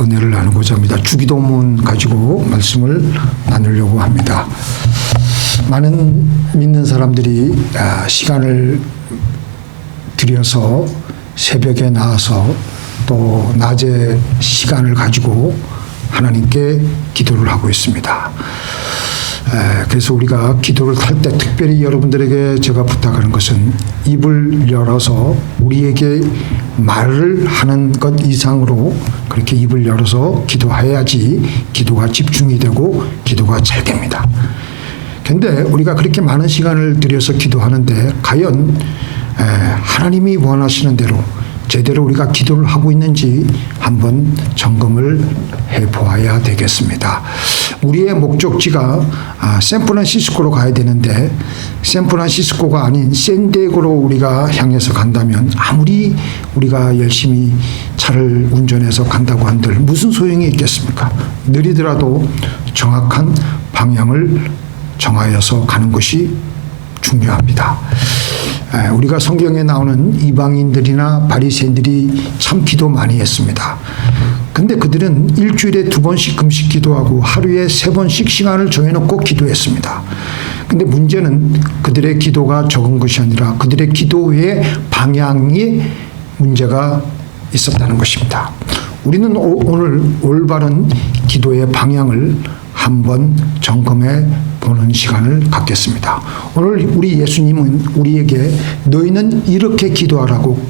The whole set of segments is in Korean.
은혜를 나누고자 합니다. 주기도문 가지고 말씀을 나누려고 합니다. 많은 믿는 사람들이 시간을 들여서 새벽에 나와서 또 낮에 시간을 가지고 하나님께 기도를 하고 있습니다. 그래서 우리가 기도를 할 때 특별히 여러분들에게 제가 부탁하는 것은 입을 열어서 우리에게 말을 하는 것 이상으로 그렇게 입을 열어서 기도해야지 기도가 집중이 되고 기도가 잘 됩니다. 그런데 우리가 그렇게 많은 시간을 들여서 기도하는데 과연 하나님이 원하시는 대로 제대로 우리가 기도를 하고 있는지 한번 점검을 해보아야 되겠습니다. 우리의 목적지가 샌프란시스코로 가야 되는데 샌프란시스코가 아닌 샌디에고로 우리가 향해서 간다면 아무리 우리가 열심히 차를 운전해서 간다고 한들 무슨 소용이 있겠습니까? 느리더라도 정확한 방향을 정하여서 가는 것이 중요합니다. 우리가 성경에 나오는 이방인들이나 바리새인들이 참 기도 많이 했습니다. 근데 그들은 일주일에 2번씩 금식 기도하고 하루에 3번씩 시간을 정해놓고 기도했습니다. 근데 문제는 그들의 기도가 적은 것이 아니라 그들의 기도의 방향이 문제가 있었다는 것입니다. 우리는 오늘 올바른 기도의 방향을 한번 점검해 보는 시간을 갖겠습니다. 오늘 우리 예수님은 우리에게 너희는 이렇게 기도하라고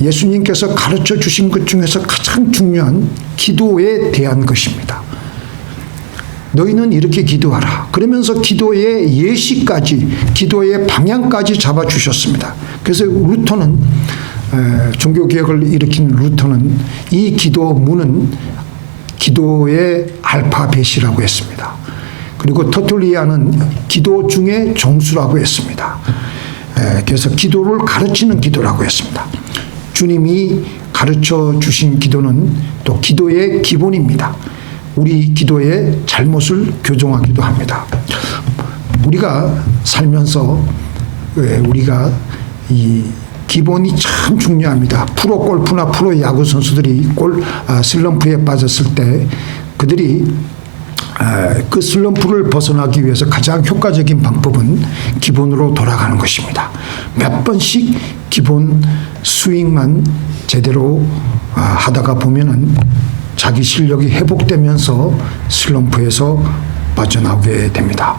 예수님께서 가르쳐 주신 것 중에서 가장 중요한 기도에 대한 것입니다. 너희는 이렇게 기도하라. 그러면서 기도의 예시까지, 기도의 방향까지 잡아주셨습니다. 그래서 루터는 종교개혁을 일으킨 루터는 이 기도문은 기도의 알파벳이라고 했습니다. 그리고 터툴리아는 기도 중에 종수라고 했습니다. 그래서 기도를 가르치는 기도라고 했습니다. 주님이 가르쳐 주신 기도는 또 기도의 기본입니다. 우리 기도의 잘못을 교정하기도 합니다. 우리가 살면서 우리가 이 기본이 참 중요합니다. 프로 골프나 프로 야구 선수들이 슬럼프에 빠졌을 때 그들이 그 슬럼프를 벗어나기 위해서 가장 효과적인 방법은 기본으로 돌아가는 것입니다. 몇 번씩 기본 스윙만 제대로 하다가 보면은 자기 실력이 회복되면서 슬럼프에서 빠져나오게 됩니다.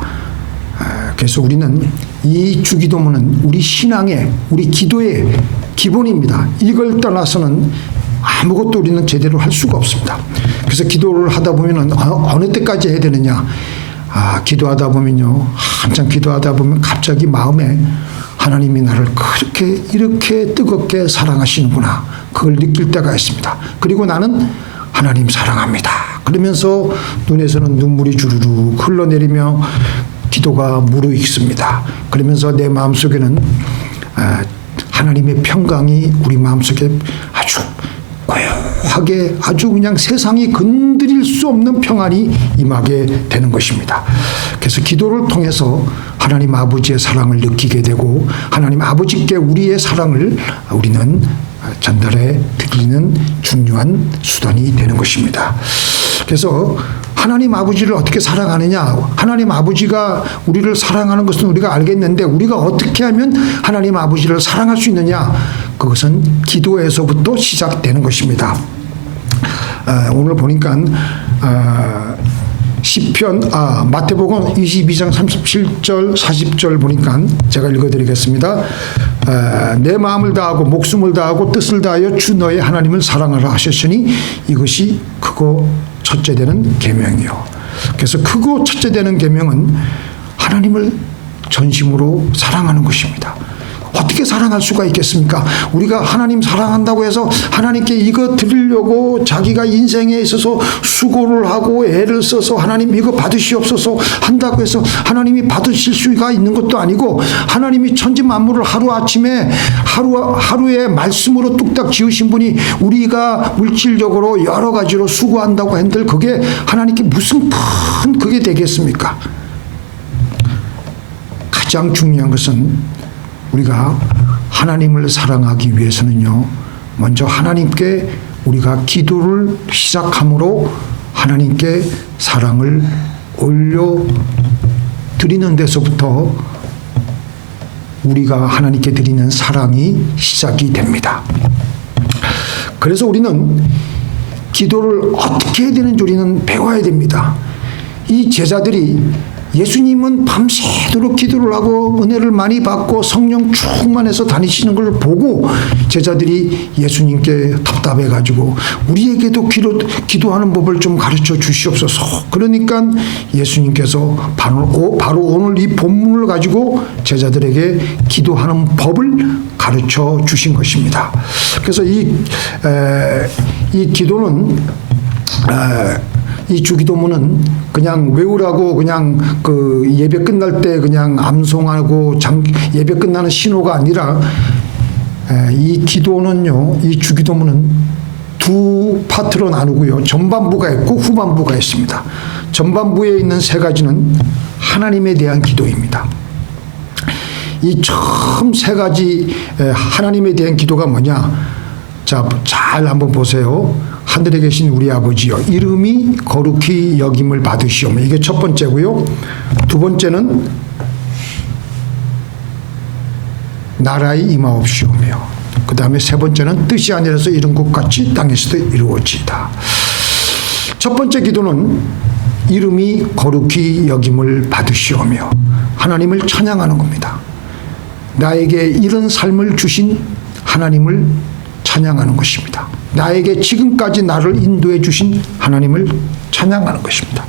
그래서 우리는 이 주기도문은 우리 신앙의, 우리 기도의 기본입니다. 이걸 떠나서는 아무것도 우리는 제대로 할 수가 없습니다. 그래서 기도를 하다 보면은 어느 때까지 해야 되느냐? 기도하다 보면요, 한참 기도하다 보면 갑자기 마음에 하나님이 나를 그렇게 이렇게 뜨겁게 사랑하시는구나. 그걸 느낄 때가 있습니다. 그리고 나는 하나님 사랑합니다. 그러면서 눈에서는 눈물이 주르륵 흘러내리며 기도가 무르익습니다. 그러면서 내 마음속에는 하나님의 평강이 우리 마음속에 아주 고요하게 아주 그냥 세상이 건드릴 수 없는 평안이 임하게 되는 것입니다. 그래서 기도를 통해서 하나님 아버지의 사랑을 느끼게 되고 하나님 아버지께 우리의 사랑을 우리는 전달해 드리는 중요한 수단이 되는 것입니다. 그래서 하나님 아버지를 어떻게 사랑하느냐? 하나님 아버지가 우리를 사랑하는 것은 우리가 알겠는데 우리가 어떻게 하면 하나님 아버지를 사랑할 수 있느냐? 그것은 기도에서부터 시작되는 것입니다. 오늘 보니까 마태복음 22장 37절 40절 보니까 제가 읽어드리겠습니다. 내 마음을 다하고 목숨을 다하고 뜻을 다하여 주 너의 하나님을 사랑하라 하셨으니 이것이 크고 첫째 되는 계명이요. 그래서 크고 첫째 되는 계명은 하나님을 전심으로 사랑하는 것입니다. 어떻게 사랑할 수가 있겠습니까? 우리가 하나님 사랑한다고 해서 하나님께 이거 드리려고 자기가 인생에 있어서 수고를 하고 애를 써서 하나님 이거 받으시옵소서 한다고 해서 하나님이 받으실 수가 있는 것도 아니고 하나님이 천지 만물을 하루아침에 하루의 말씀으로 뚝딱 지으신 분이 우리가 물질적으로 여러 가지로 수고한다고 한들 그게 하나님께 무슨 큰 그게 되겠습니까? 가장 중요한 것은 우리가 하나님을 사랑하기 위해서는요, 먼저 하나님께 우리가 기도를 시작함으로 하나님께 사랑을 올려드리는 데서부터 우리가 하나님께 드리는 사랑이 시작이 됩니다. 그래서 우리는 기도를 어떻게 해야 되는지 우리는 배워야 됩니다. 이 제자들이 예수님은 밤새도록 기도를 하고 은혜를 많이 받고 성령 충만해서 다니시는 걸 보고 제자들이 예수님께 답답해가지고 우리에게도 기도하는 법을 좀 가르쳐 주시옵소서. 그러니까 예수님께서 바로 오늘 이 본문을 가지고 제자들에게 기도하는 법을 가르쳐 주신 것입니다. 그래서 이 기도는 이 주기도문은 그냥 외우라고 그냥 그 예배 끝날 때 그냥 암송하고 예배 끝나는 신호가 아니라 이 기도는요, 이 주기도문은 두 파트로 나누고요. 전반부가 있고 후반부가 있습니다. 전반부에 있는 세 가지는 하나님에 대한 기도입니다. 이 처음 세 가지 하나님에 대한 기도가 뭐냐? 자, 잘 한번 보세요. 하늘에 계신 우리 아버지여, 이름이 거룩히 여김을 받으시오며. 이게 첫 번째고요. 두 번째는 나라의 임하옵시오며. 그 다음에 세 번째는 뜻이 하늘에서 이룬 것 같이 땅에서도 이루어지이다. 첫 번째 기도는 이름이 거룩히 여김을 받으시오며 하나님을 찬양하는 겁니다. 나에게 이런 삶을 주신 하나님을 찬양하는 것입니다. 나에게 지금까지 나를 인도해 주신 하나님을 찬양하는 것입니다.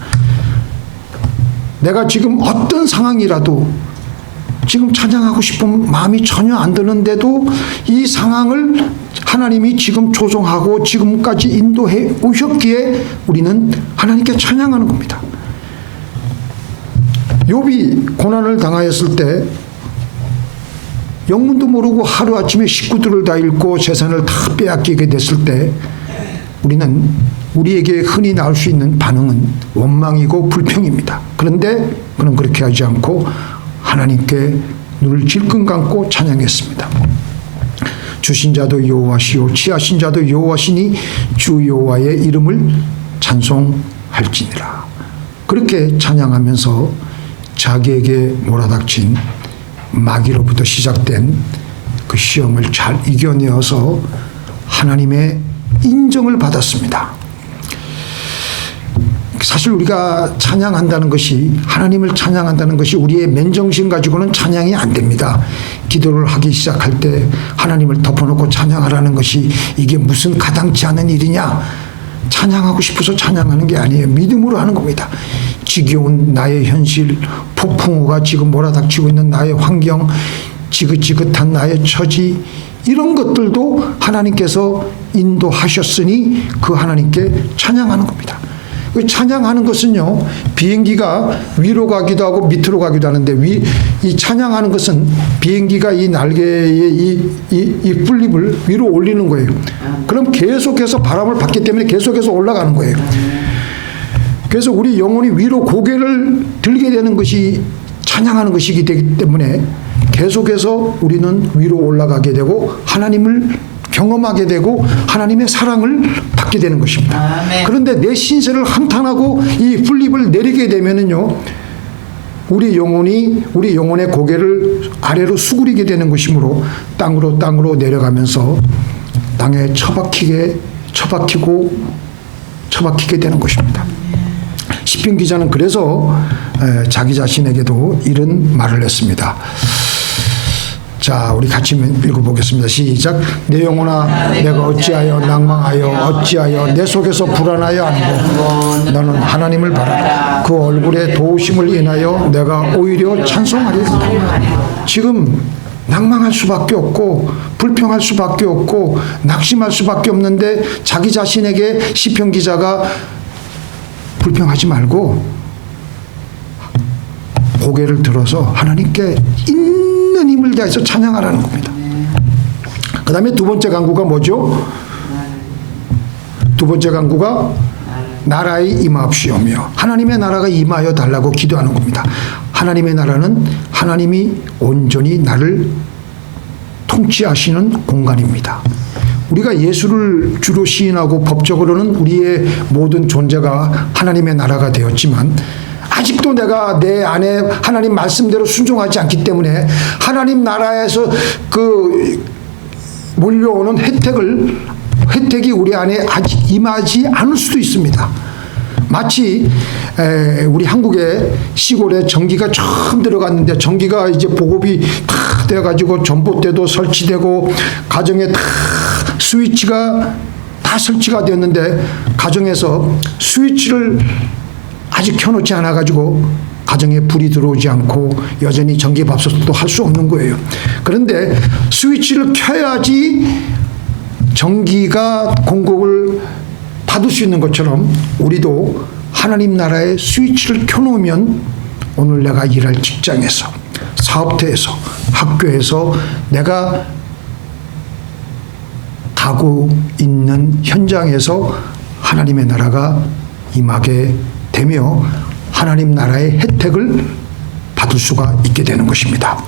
내가 지금 어떤 상황이라도 지금 찬양하고 싶은 마음이 전혀 안 드는데도 이 상황을 하나님이 지금 조정하고 지금까지 인도해 오셨기에 우리는 하나님께 찬양하는 겁니다. 욥이 고난을 당하였을 때 영문도 모르고 하루아침에 식구들을 다 잃고 재산을 다 빼앗기게 됐을 때 우리는 우리에게 흔히 나올 수 있는 반응은 원망이고 불평입니다. 그런데 그는 그렇게 하지 않고 하나님께 눈을 질끈 감고 찬양했습니다. 주신 자도 여호와시요 취하신 자도 여호와시니 주 여호와의 이름을 찬송할지니라. 그렇게 찬양하면서 자기에게 몰아닥친 마귀로부터 시작된 그 시험을 잘 이겨내어서 하나님의 인정을 받았습니다. 사실 우리가 찬양한다는 것이, 하나님을 찬양한다는 것이 우리의 맨정신 가지고는 찬양이 안 됩니다. 기도를 하기 시작할 때 하나님을 덮어놓고 찬양하라는 것이 이게 무슨 가당치 않은 일이냐? 찬양하고 싶어서 찬양하는 게 아니에요. 믿음으로 하는 겁니다. 지겨운 나의 현실, 폭풍우가 지금 몰아닥치고 있는 나의 환경, 지긋지긋한 나의 처지, 이런 것들도 하나님께서 인도하셨으니 그 하나님께 찬양하는 겁니다. 찬양하는 것은요, 비행기가 위로 가기도 하고 밑으로 가기도 하는데 이 찬양하는 것은 비행기가 이 날개의 이 풀립을 위로 올리는 거예요. 그럼 계속해서 바람을 받기 때문에 계속해서 올라가는 거예요. 그래서 우리 영혼이 위로 고개를 들게 되는 것이 찬양하는 것이기 때문에 계속해서 우리는 위로 올라가게 되고 하나님을 경험하게 되고 하나님의 사랑을 받게 되는 것입니다. 아멘. 그런데 내 신세를 한탄하고 이 풀립을 내리게 되면은요, 우리 영혼의 고개를 아래로 수그리게 되는 것이므로 땅으로 내려가면서 땅에 처박히게 되는 것입니다. 시편 기자는 그래서 자기 자신에게도 이런 말을 했습니다. 자, 우리 같이 읽어보겠습니다. 시작. 내 영혼아, 내가 어찌하여 낭망하여 어찌하여 내 속에서 불안하여 아니고 너는 하나님을 바라라. 그 얼굴의 도우심을 인하여 내가 오히려 찬송하리로다. 지금 낭망할 수밖에 없고 불평할 수밖에 없고 낙심할 수밖에 없는데 자기 자신에게 시편 기자가 불평하지 말고 고개를 들어서 하나님께 있는 힘을 다해서 찬양하라는 겁니다. 그 다음에 두 번째 간구가 뭐죠? 두 번째 간구가 나라의 임하옵시오며 하나님의 나라가 임하여 달라고 기도하는 겁니다. 하나님의 나라는 하나님이 온전히 나를 통치하시는 공간입니다. 우리가 예수를 주로 시인하고 법적으로는 우리의 모든 존재가 하나님의 나라가 되었지만 아직도 내가 내 안에 하나님 말씀대로 순종하지 않기 때문에 하나님 나라에서 그 몰려오는 혜택이 우리 안에 아직 임하지 않을 수도 있습니다. 마치 우리 한국의 시골에 전기가 처음 들어갔는데 전기가 이제 보급이 다 되어가지고 전봇대도 설치되고 가정에 다 스위치가 다 설치가 되었는데 가정에서 스위치를 아직 켜놓지 않아가지고 가정에 불이 들어오지 않고 여전히 전기밥솥도 할 수 없는 거예요. 그런데 스위치를 켜야지 전기가 공급을 받을 수 있는 것처럼 우리도 하나님 나라의 스위치를 켜놓으면 오늘 내가 일할 직장에서, 사업터에서, 학교에서 내가 가고 있는 현장에서 하나님의 나라가 임하게 되며 하나님 나라의 혜택을 받을 수가 있게 되는 것입니다.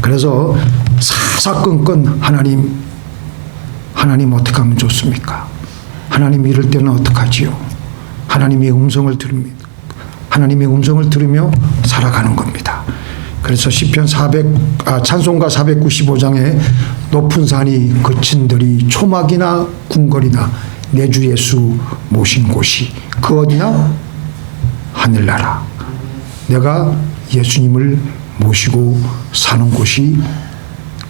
그래서 사사건건 하나님 어떻게 하면 좋습니까? 하나님 이럴 때는 어떡하지요? 하나님의 음성을 들읍니다. 하나님의 음성을 들으며 살아가는 겁니다. 그래서 시편 찬송가 495장에 높은 산이 거친들이 초막이나 궁궐이나 내 주 예수 모신 곳이 그 어디나 하늘나라. 내가 예수님을 모시고 사는 곳이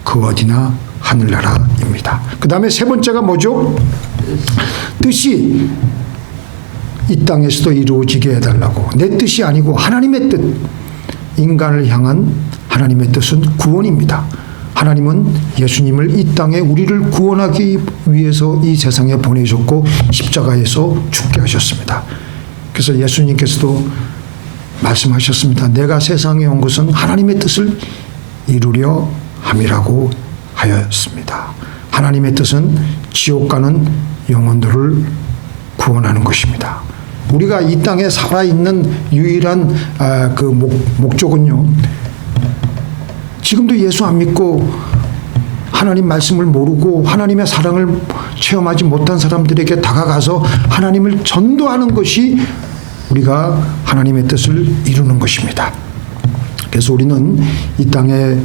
그 어디나 하늘나라입니다. 그 다음에 세 번째가 뭐죠? 뜻이 이 땅에서도 이루어지게 해달라고. 내 뜻이 아니고 하나님의 뜻. 인간을 향한 하나님의 뜻은 구원입니다. 하나님은 예수님을 이 땅에 우리를 구원하기 위해서 이 세상에 보내셨고 십자가에서 죽게 하셨습니다. 그래서 예수님께서도 말씀하셨습니다. 내가 세상에 온 것은 하나님의 뜻을 이루려 함이라고 하였습니다. 하나님의 뜻은 지옥 가는 영혼들을 구원하는 것입니다. 우리가 이 땅에 살아있는 유일한 그 목적은요, 지금도 예수 안 믿고 하나님 말씀을 모르고 하나님의 사랑을 체험하지 못한 사람들에게 다가가서 하나님을 전도하는 것이 우리가 하나님의 뜻을 이루는 것입니다. 그래서 우리는 이 땅에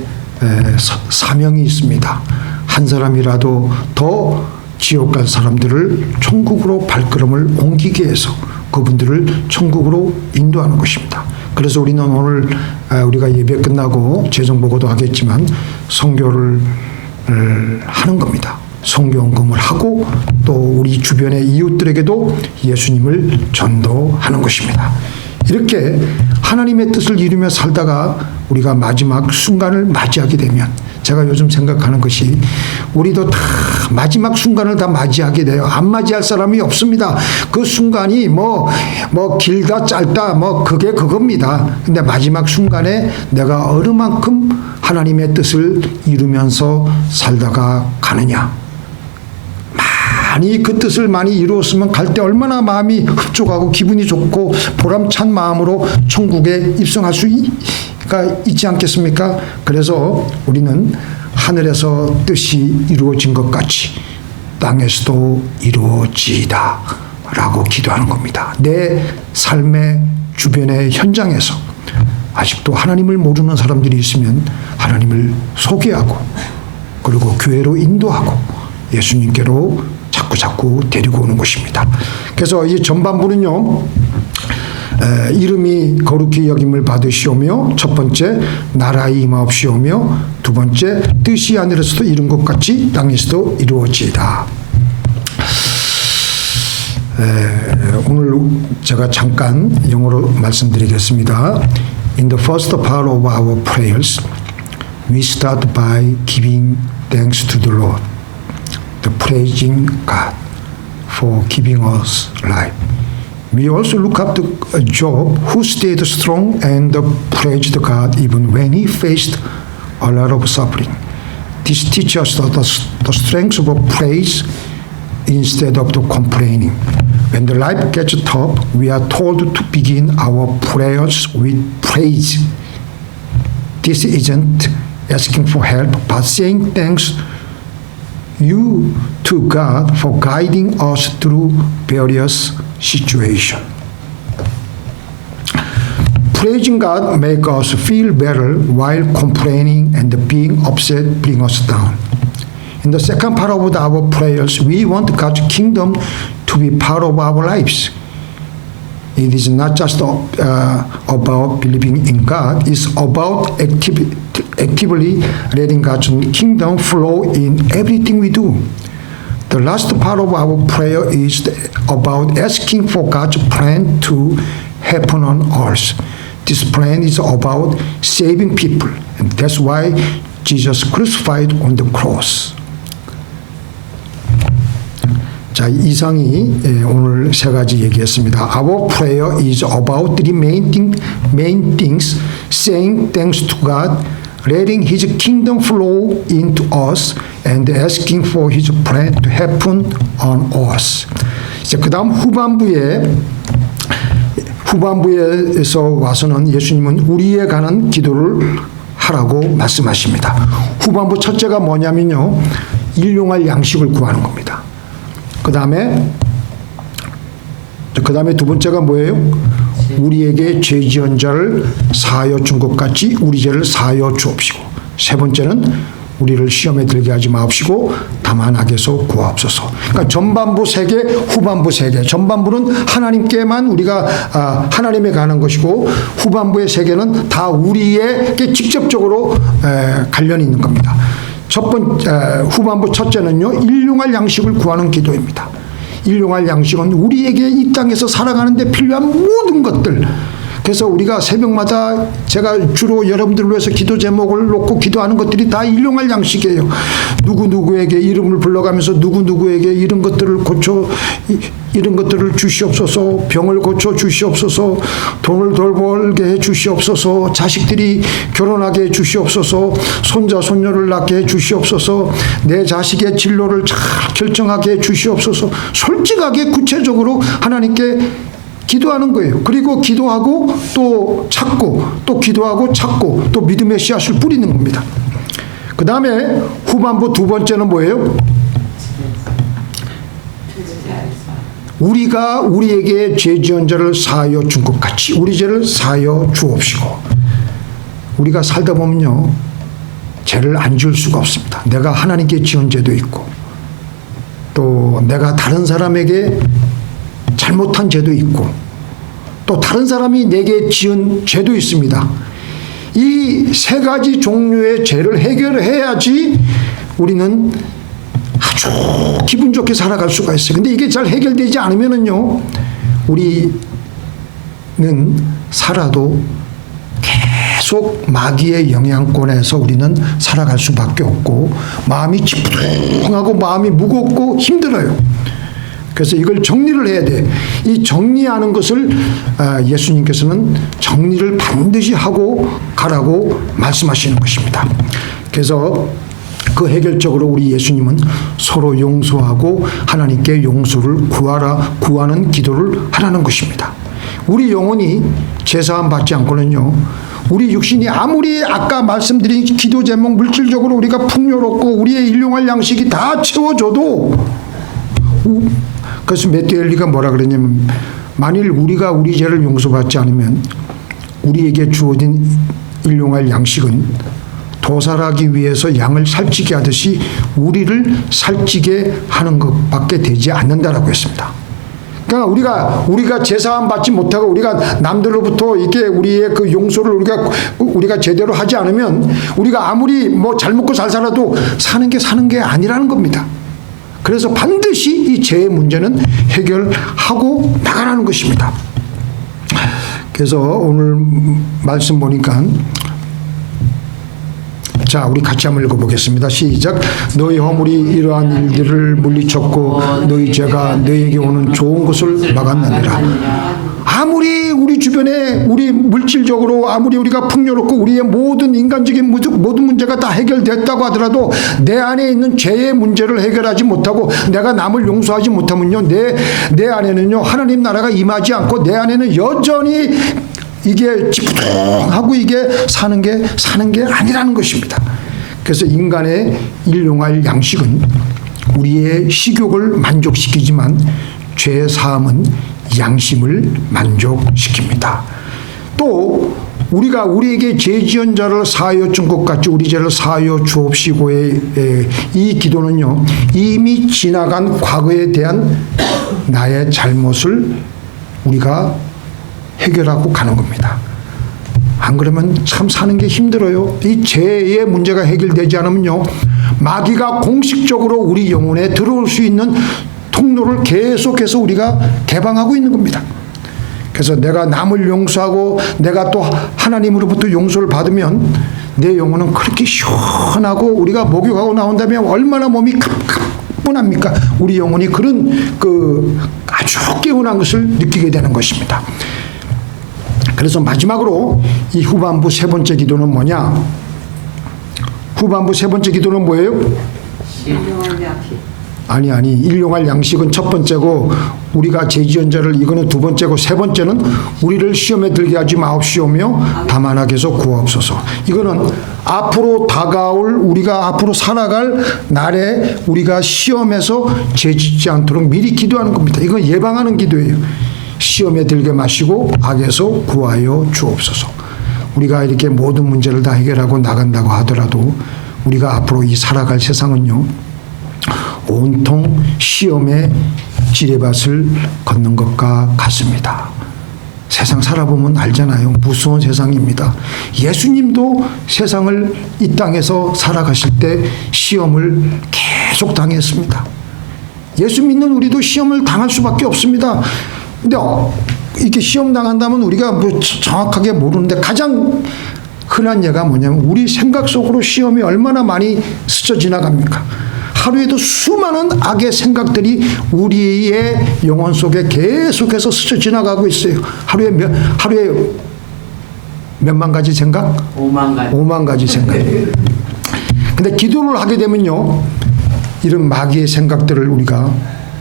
사명이 있습니다. 한 사람이라도 더 지옥 갈 사람들을 천국으로 발걸음을 옮기게 해서 그분들을 천국으로 인도하는 것입니다. 그래서 우리는 오늘 우리가 예배 끝나고 재정보고도 하겠지만 선교를 하는 겁니다. 선교헌금을 하고 또 우리 주변의 이웃들에게도 예수님을 전도하는 것입니다. 이렇게 하나님의 뜻을 이루며 살다가 우리가 마지막 순간을 맞이하게 되면, 제가 요즘 생각하는 것이 우리도 다 마지막 순간을 다 맞이하게 돼요. 안 맞이할 사람이 없습니다. 그 순간이 뭐 길다 짧다 그게 그겁니다. 근데 마지막 순간에 내가 어느 만큼 하나님의 뜻을 이루면서 살다가 가느냐. 많이 그 뜻을 많이 이루었으면 갈 때 얼마나 마음이 흡족하고 기분이 좋고 보람찬 마음으로 천국에 입성할 수가 있지 않겠습니까? 그래서 우리는 하늘에서 뜻이 이루어진 것 같이 땅에서도 이루어지이다 라고 기도하는 겁니다. 내 삶의 주변의 현장에서 아직도 하나님을 모르는 사람들이 있으면 하나님을 소개하고 그리고 교회로 인도하고 예수님께로 자꾸 데리고 오는 것입니다. 그래서 이 전반부는요, 이름이 거룩히 여김을 받으시오며, 첫 번째 나라의 임하옵시오며, 두 번째 뜻이 하늘에서도 이룬 것 같이 땅에서도 이루어지이다. 오늘 제가 잠깐 영어로 말씀드리겠습니다. In the first part of our prayers, we start by giving thanks to the Lord. Praising God for giving us life. We also look up to Job, who stayed strong and praised God even when he faced a lot of suffering. This teaches us the strength of praise instead of the complaining. When the life gets tough, we are told to begin our prayers with praise. This isn't asking for help, but saying thanks you to God for guiding us through various situations. Praising God make us feel better while complaining and being upset bring us down. In the second part of our prayers, we want God's kingdom to be part of our lives. It is not just about believing in God, it's about actively letting God's kingdom flow in everything we do. The last part of our prayer is about asking for God's plan to happen on earth. This plan is about saving people, and that's why Jesus crucified on the cross. 자, 이상이 오늘 세 가지 얘기했습니다. Our prayer is about three main things, saying thanks to God, letting His kingdom flow into us, and asking for His plan to happen on us. 이제 그 다음 후반부에서 와서는 예수님은 우리에 관한 기도를 하라고 말씀하십니다. 후반부 첫째가 뭐냐면요, 일용할 양식을 구하는 겁니다. 그 다음에 두 번째가 뭐예요? 우리에게 죄 지은 자를 사하여 준 것 같이 우리 죄를 사하여 주옵시고, 세 번째는 우리를 시험에 들게 하지 마옵시고 다만 악에서 구하옵소서. 그러니까 전반부 세 개, 후반부 세 개. 전반부는 하나님께만 우리가 하나님에 관한 것이고, 후반부의 세 개는 다 우리에게 직접적으로 관련이 있는 겁니다. 후반부 첫째는요, 일용할 양식을 구하는 기도입니다. 일용할 양식은 우리에게 이 땅에서 살아가는데 필요한 모든 것들. 그래서 우리가 새벽마다 제가 주로 여러분들을 위해서 기도 제목을 놓고 기도하는 것들이 다 일용할 양식이에요. 누구누구에게 이름을 불러가면서 누구누구에게 이런 것들을 주시옵소서, 병을 고쳐 주시옵소서, 돈을 덜 벌게 해 주시옵소서, 자식들이 결혼하게 해 주시옵소서, 손자 손녀를 낳게 해 주시옵소서, 내 자식의 진로를 잘 결정하게 해 주시옵소서. 솔직하게 구체적으로 하나님께 기도하는 거예요. 그리고 기도하고 또 찾고, 또 기도하고 찾고, 또 믿음의 씨앗을 뿌리는 겁니다. 그 다음에 후반부 두 번째는 뭐예요? 우리가 우리에게 죄 지은 자를 사하여 준 것 같이 우리 죄를 사하여 주옵시고. 우리가 살다 보면요, 죄를 안 지을 수가 없습니다. 내가 하나님께 지은 죄도 있고, 또 내가 다른 사람에게 잘못한 죄도 있고, 또 다른 사람이 내게 지은 죄도 있습니다. 이 세 가지 종류의 죄를 해결해야지 우리는 아주 기분 좋게 살아갈 수가 있어요. 근데 이게 잘 해결되지 않으면은요, 우리는 살아도 계속 마귀의 영향권에서 우리는 살아갈 수밖에 없고, 마음이 찌뿌둥하고 마음이 무겁고 힘들어요. 그래서 이걸 정리를 해야 돼. 이 정리하는 것을 예수님께서는 정리를 반드시 하고 가라고 말씀하시는 것입니다. 그래서 그 해결적으로 우리 예수님은 서로 용서하고 하나님께 용서를 구하는 기도를 하라는 것입니다. 우리 영혼이 제사함 받지 않고는요, 우리 육신이 아무리 아까 말씀드린 기도 제목 물질적으로 우리가 풍요롭고 우리의 일용할 양식이 다 채워줘도, 그래서 매튜 엘리가 뭐라 그랬냐면, 만일 우리가 우리 죄를 용서받지 않으면 우리에게 주어진 일용할 양식은 도살하기 위해서 양을 살찌게 하듯이 우리를 살찌게 하는 것밖에 되지 않는다라고 했습니다. 그러니까 우리가 제사함 받지 못하고 우리가 남들로부터 이게 우리의 그 용서를 우리가 제대로 하지 않으면 우리가 아무리 뭐 잘 먹고 잘 살아도 사는 게 아니라는 겁니다. 그래서 반드시 이 죄의 문제는 해결하고 나가라는 것입니다. 그래서 오늘 말씀 보니까, 자, 우리 같이 한번 읽어보겠습니다. 시작. 너희 허물이 이러한 일들을 물리쳤고 너희 죄가 너희에게 오는 좋은 것을 막았느니라. 아무리 우리 주변에 우리 물질적으로 아무리 우리가 풍요롭고 우리의 모든 인간적인 모든 문제가 다 해결됐다고 하더라도 내 안에 있는 죄의 문제를 해결하지 못하고 내가 남을 용서하지 못하면요, 내 안에는요 하나님 나라가 임하지 않고 내 안에는 여전히 이게 찌뿌둥하고 이게 사는 게 아니라는 것입니다. 그래서 인간의 일용할 양식은 우리의 식욕을 만족시키지만 죄 사함은 양심을 만족시킵니다. 또 우리가 우리에게 죄 지은 자를 사하여 준 것 같이 우리 죄를 사하여 주옵시고의 이 기도는요, 이미 지나간 과거에 대한 나의 잘못을 우리가 해결하고 가는 겁니다. 안 그러면 참 사는 게 힘들어요. 이 죄의 문제가 해결되지 않으면요, 마귀가 공식적으로 우리 영혼에 들어올 수 있는 통로를 계속해서 우리가 개방하고 있는 겁니다. 그래서 내가 남을 용서하고 내가 또 하나님으로부터 용서를 받으면 내 영혼은 그렇게 시원하고 우리가 목욕하고 나온다면 얼마나 몸이 가뿐합니까? 우리 영혼이 그런 아주 개운한 것을 느끼게 되는 것입니다. 그래서 마지막으로 이 후반부 세 번째 기도는 뭐냐? 후반부 세 번째 기도는 뭐예요? 아니 일용할 양식은 첫 번째고 우리가 죄 지은 자를 이거는 두 번째고 세 번째는 우리를 시험에 들게 하지 마옵시오며 다만 악에서 구하옵소서. 이거는 앞으로 다가올 우리가 앞으로 살아갈 날에 우리가 시험에서 죄 짓지 않도록 미리 기도하는 겁니다. 이건 예방하는 기도예요. 시험에 들게 마시고 악에서 구하여 주옵소서. 우리가 이렇게 모든 문제를 다 해결하고 나간다고 하더라도 우리가 앞으로 이 살아갈 세상은요, 온통 시험의 지뢰밭을 걷는 것과 같습니다. 세상 살아보면 알잖아요. 무서운 세상입니다. 예수님도 세상을 이 땅에서 살아가실 때 시험을 계속 당했습니다. 예수 믿는 우리도 시험을 당할 수밖에 없습니다. 근데 이렇게 시험 당한다면 우리가 뭐 정확하게 모르는데 가장 흔한 예가 뭐냐면 우리 생각 속으로 시험이 얼마나 많이 스쳐 지나갑니까? 하루에도 수많은 악의 생각들이 우리의 영혼 속에 계속해서 스쳐 지나가고 있어요. 하루에 몇만 가지 생각? 5만 가지 생각. 근데 기도를 하게 되면요, 이런 마귀의 생각들을 우리가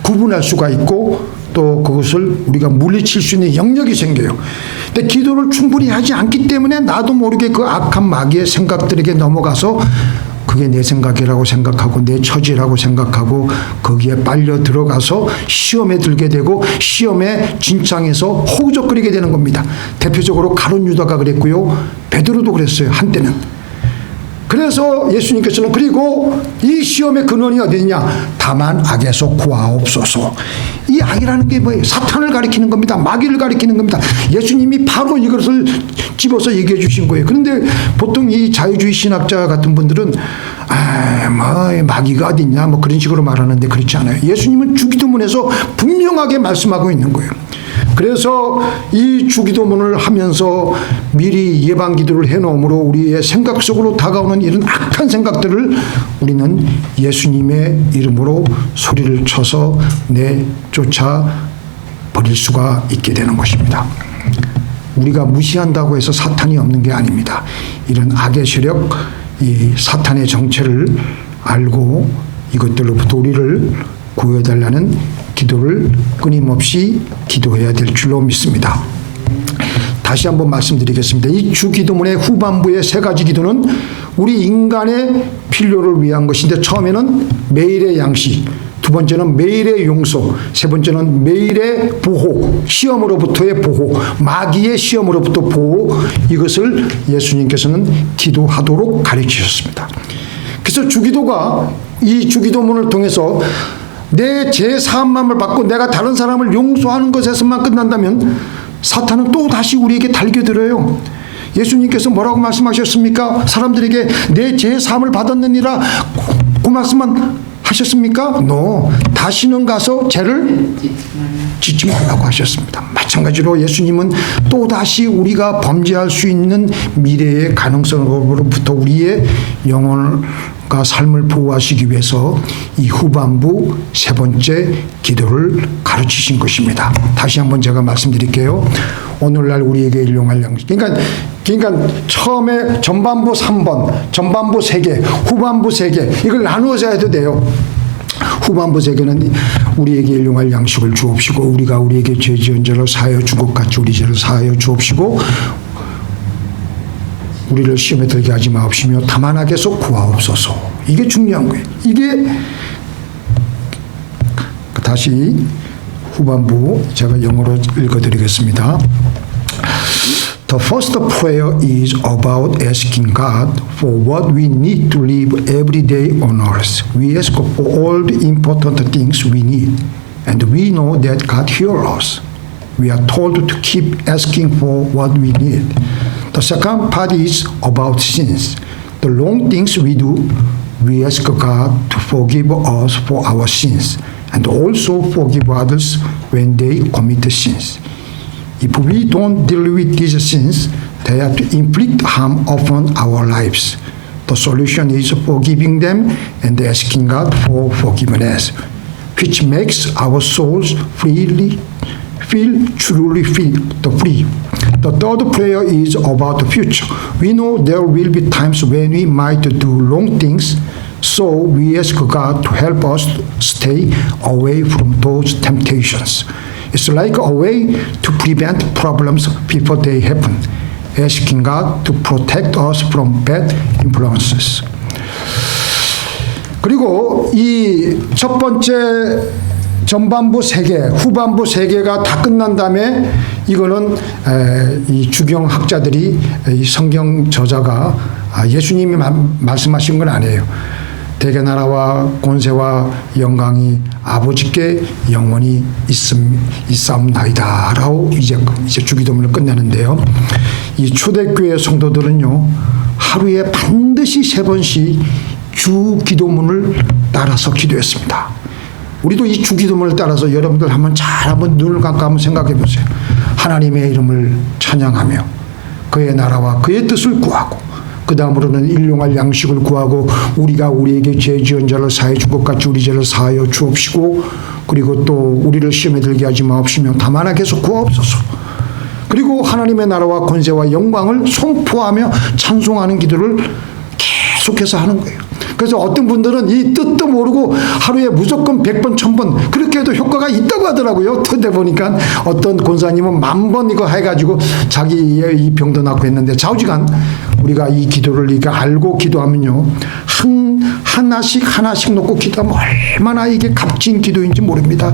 구분할 수가 있고 또 그것을 우리가 물리칠 수 있는 영역이 생겨요. 근데 기도를 충분히 하지 않기 때문에 나도 모르게 그 악한 마귀의 생각들에게 넘어가서 그게 내 생각이라고 생각하고 내 처지라고 생각하고 거기에 빨려 들어가서 시험에 들게 되고 시험의 진창에서 허우적거리게 되는 겁니다. 대표적으로 가룟 유다가 그랬고요, 베드로도 그랬어요, 한때는. 그래서 예수님께서는 그리고 이 시험의 근원이 어디냐? 다만 악에서 구하옵소서. 이 악이라는 게 뭐예요? 사탄을 가리키는 겁니다. 마귀를 가리키는 겁니다. 예수님이 바로 이것을 집어서 얘기해 주신 거예요. 그런데 보통 이 자유주의 신학자 같은 분들은 마귀가 어딨냐 뭐 그런 식으로 말하는데 그렇지 않아요. 예수님은 주기도문에서 분명하게 말씀하고 있는 거예요. 그래서 이 주기도문을 하면서 미리 예방기도를 해놓으므로 우리의 생각 속으로 다가오는 이런 악한 생각들을 우리는 예수님의 이름으로 소리를 쳐서 내쫓아 버릴 수가 있게 되는 것입니다. 우리가 무시한다고 해서 사탄이 없는 게 아닙니다. 이런 악의 세력, 이 사탄의 정체를 알고 이것들로부터 우리를 구해달라는 기도를 끊임없이 기도해야 될 줄로 믿습니다. 다시 한번 말씀드리겠습니다. 이 주기도문의 후반부의 세 가지 기도는 우리 인간의 필요를 위한 것인데, 처음에는 매일의 양식, 두 번째는 매일의 용서, 세 번째는 매일의 보호, 시험으로부터의 보호, 마귀의 시험으로부터 보호, 이것을 예수님께서는 기도하도록 가르치셨습니다. 그래서 주기도가 이 주기도문을 통해서 내 죄 사함만을 받고 내가 다른 사람을 용서하는 것에서만 끝난다면 사탄은 또 다시 우리에게 달겨들어요. 예수님께서 뭐라고 말씀하셨습니까? 사람들에게 내 죄 사함을 받았느니라 그 말씀만 하셨습니까? No. 다시는 가서 죄를 짓지 말라고 하셨습니다. 마찬가지로 예수님은 또다시 우리가 범죄할 수 있는 미래의 가능성으로부터 우리의 영혼과 삶을 보호하시기 위해서 이 후반부 세 번째 기도를 가르치신 것입니다. 다시 한번 제가 말씀드릴게요. 오늘날 우리에게 일용할 양식. 그러니까 처음에 전반부 3번, 전반부 3개, 후반부 3개, 이걸 나누어서 해도 돼요. 후반부 3개는 우리에게 일용할 양식을 주옵시고 우리가 우리에게 죄 지은 자를 사하여 준 것 같이 우리 죄를 사하여 주옵시고 우리를 시험에 들게 하지 마옵시며 다만 악에서 구하옵소서. 이게 중요한 거예요. 이게 다시 후반부 제가 영어로 읽어드리겠습니다. The first prayer is about asking God for what we need to live every day on earth. We ask for all the important things we need, and we know that God hears us. We are told to keep asking for what we need. The second part is about sins. The wrong things we do, we ask God to forgive us for our sins, and also forgive others when they commit sins. If we don't deal with these sins, they are to inflict harm upon our lives. The solution is forgiving them and asking God for forgiveness, which makes our souls feel truly free. The third prayer is about the future. We know there will be times when we might do wrong things, so we ask God to help us stay away from those temptations. It's like a way to prevent problems before they happen, asking God to protect us from bad influences. 그리고 이 첫 번째 전반부 3개, 후반부 3개가 다 끝난 다음에 이거는 이 주경학자들이 이 성경 저자가 예수님이 말씀하신 건 아니에요. 대개 나라와 권세와 영광이 아버지께 영원히 있사옵나이다라고 이제 주기도문을 끝내는데요. 이 초대교회 성도들은요 하루에 반드시 3번씩 주기도문을 따라서 기도했습니다. 우리도 이 주기도문을 따라서 여러분들 한번 눈을 감고 한번 생각해 보세요. 하나님의 이름을 찬양하며 그의 나라와 그의 뜻을 구하고 그 다음으로는 일용할 양식을 구하고 우리가 우리에게 죄 지은 자를 사해 준 것 같이 우리 죄를 사하여 주옵시고 그리고 또 우리를 시험에 들게 하지 마옵시며 다만 계속 구하옵소서. 그리고 하나님의 나라와 권세와 영광을 선포하며 찬송하는 기도를 계속해서 하는 거예요. 그래서 어떤 분들은 이 뜻도 모르고 하루에 무조건 100번, 1000번 그렇게 해도 효과가 있다고 하더라고요. 그때 보니까 어떤 권사님은 10,000번 이거 해가지고 자기 이 병도 낫고 했는데 좌우지간 우리가 이 기도를 이렇게 알고 기도하면요. 하나씩 놓고 기도하면 얼마나 이게 값진 기도인지 모릅니다.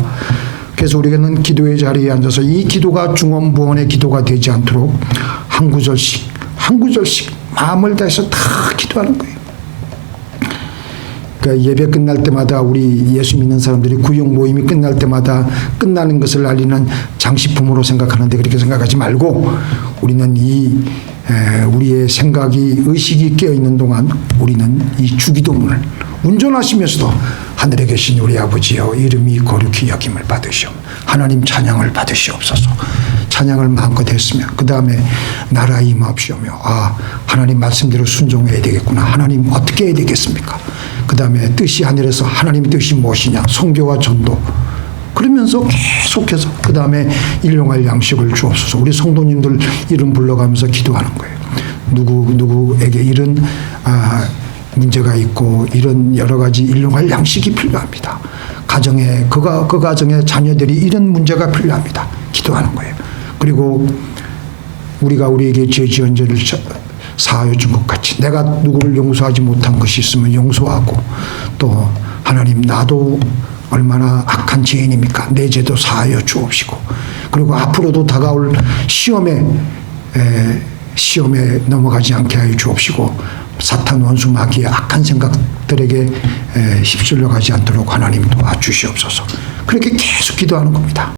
그래서 우리는 기도의 자리에 앉아서 이 기도가 중언부언의 기도가 되지 않도록 한 구절씩 마음을 다해서 다 기도하는 거예요. 그러니까 예배 끝날 때마다 우리 예수 믿는 사람들이 구역 모임이 끝날 때마다 끝나는 것을 알리는 장식품으로 생각하는데 그렇게 생각하지 말고 우리는 우리의 생각이 의식이 깨어있는 동안 우리는 이 주기도문을 운전하시면서도 하늘에 계신 우리 아버지여 이름이 거룩히 여김을 받으시오. 하나님 찬양을 받으시옵소서. 찬양을 마음껏 했으면 그 다음에 나라 임하옵시오며 하나님 말씀대로 순종해야 되겠구나. 하나님 어떻게 해야 되겠습니까? 그 다음에 뜻이 하늘에서 하나님 뜻이 무엇이냐. 선교와 전도. 그러면서 계속해서 그 다음에 일용할 양식을 주옵소서. 우리 성도님들 이름 불러가면서 기도하는 거예요. 누구에게 이런 문제가 있고 이런 여러 가지 일용할 양식이 필요합니다. 가정에 그 가정의 자녀들이 이런 문제가 필요합니다. 기도하는 거예요. 그리고 우리가 우리에게 죄 지은 죄를 사하여 준 것 같이 내가 누구를 용서하지 못한 것이 있으면 용서하고 또 하나님 나도 얼마나 악한 죄인입니까? 내 죄도 사하여 주옵시고 그리고 앞으로도 다가올 시험에 넘어가지 않게 하여 주옵시고 사탄 원수 마귀의 악한 생각들에게 휩쓸려 가지 않도록 하나님 도와주시옵소서. 그렇게 계속 기도하는 겁니다.